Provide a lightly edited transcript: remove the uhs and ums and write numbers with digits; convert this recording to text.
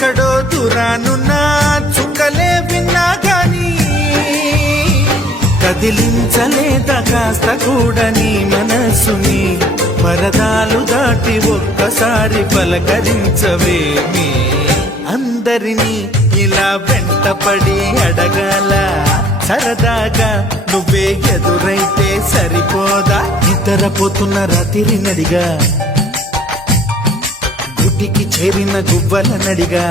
ఎక్కడో దూరానున్నా చుక్కలే విన్నా గాని కదిలించలేదా కాస్త కూడా నీ మనసుని పరదాలు దాటి ఒక్కసారి పలకరించవేమి అందరినీ ఇలా వెంటపడి అడగాల సరదాగా నువ్వే ఎదురైతే సరిపోదా నిద్రపోతున్న రాత్రి నడిగా గుటికి చేరిన గువ్వల నడిగా